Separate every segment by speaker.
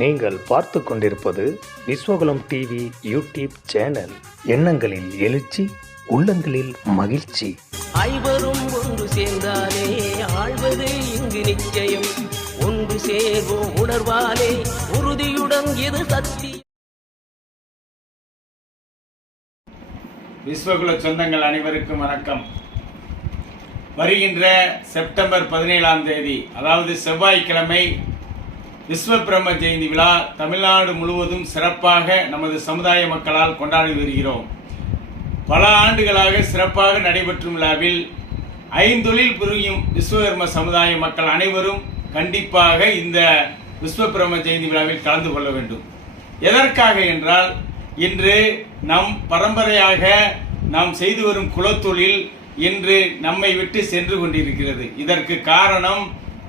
Speaker 1: நீங்கள் பார்த்து கொண்டிருப்பது விஸ்வகுலம் டிவி யூடியூப் சேனல். எண்ணங்களில் எழுச்சி உள்ளங்களில் மகிழ்ச்சி.
Speaker 2: ஐவரும் ஒன்று சேர்ந்தாலே ஆழ்வது இங்கு நிச்சயம். ஒன்று சேர்வோம் உணர்வாலே உறுதியுடன் இது சக்தி?
Speaker 3: விஸ்வகுல சொந்தங்கள் அனைவருக்கும் வணக்கம். வருகின்ற செப்டம்பர் பதினேழாம் தேதி அதாவது செவ்வாய்க்கிழமை விஸ்வபிரம ஜெயந்தி விழா தமிழ்நாடு முழுவதும் சிறப்பாக நமது சமுதாய மக்களால் கொண்டாடி வருகிறோம். பல ஆண்டுகளாக சிறப்பாக நடைபெற்றும் விழாவில் ஐந்தொழில் புரியும் விஸ்வகர்ம சமுதாய மக்கள் அனைவரும் கண்டிப்பாக இந்த விஸ்வபிரம ஜெயந்தி விழாவில் கலந்து கொள்ள வேண்டும். எதற்காக என்றால் இன்று நம் பரம்பரையாக நாம் செய்து வரும் குலத்தொழில் இன்று நம்மை விட்டு சென்று கொண்டிருக்கிறது. இதற்கு காரணம்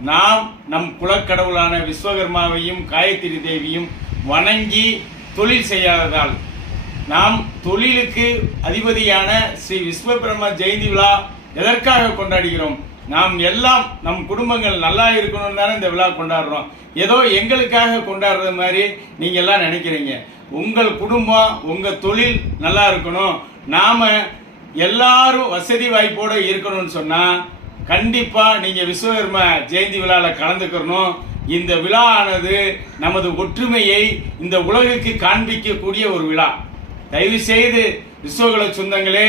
Speaker 3: நாம் நம் குலக்கடவுளான விஸ்வகர்மாவையும் காயத்ரி தேவியும் வணங்கி தொழில் செய்யாததால் நாம் தொழிலுக்கு அதிபதியான ஸ்ரீ விஸ்வபிரம ஜெயந்தி விழா எதற்காக கொண்டாடுகிறோம்? நாம் எல்லாம் நம் குடும்பங்கள் நல்லா இருக்கணும் தானே இந்த விழா கொண்டாடுறோம். ஏதோ எங்களுக்காக கொண்டாடுறது மாதிரி நீங்க எல்லாம் நினைக்கிறீங்க. உங்கள் குடும்பம் உங்க தொழில் நல்லா இருக்கணும். நாம எல்லாரும் வசதி வாய்ப்போட இருக்கணும்னு சொன்னா கண்டிப்பா நீங்க விஸ்வகர்ம ஜெயந்தி விழால கலந்துக்கணும் இந்த விழா ஆனது நமது ஒற்றுமையை இந்த உலகுக்கு காண்பிக்கக்கூடிய ஒரு விழா. தயவு செய்து விஸ்வகுல சொந்தங்களே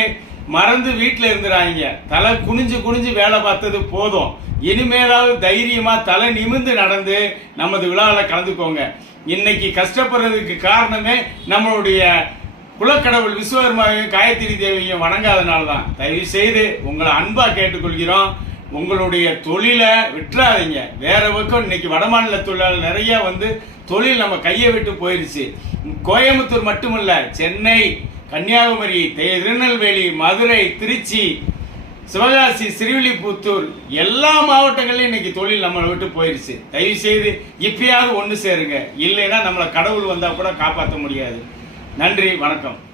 Speaker 3: மறந்து வீட்டில் இருந்துறாங்க தலை குனிஞ்சு குனிஞ்சு வேலை பார்த்தது போதும். இனிமேலாவது தைரியமா தலை நிமிர்ந்து நடந்து நமது விழாவில் கலந்துக்கோங்க. இன்னைக்கு கஷ்டப்படுறதுக்கு காரணமே நம்மளுடைய குலக்கடவுள் விஸ்வகர்மாவையும் காயத்ரி தேவியையும் வணங்காதனால தான் தயவு செய்து உங்களை அன்பா கேட்டுக்கொள்கிறோம். உங்களுடைய தொழிலை விட்டுறாதீங்க. வேற பக்கம் இன்னைக்கு வடமாநில தொழிலாளர் நிறைய வந்து தொழில் நம்ம கையை விட்டு போயிருச்சு. கோயம்புத்தூர் மட்டுமல்ல சென்னை கன்னியாகுமரி திருநெல்வேலி மதுரை திருச்சி சிவகாசி சிறுவில்லிபுத்தூர் எல்லா மாவட்டங்கள்லயும் இன்னைக்கு தொழில் நம்மளை விட்டு போயிருச்சு. தயவு செய்து இப்பயாவது ஒன்று சேருங்க. இல்லைன்னா நம்மளை கடவுள் வந்தால் கூட காப்பாற்ற முடியாது. நன்றி வணக்கம்.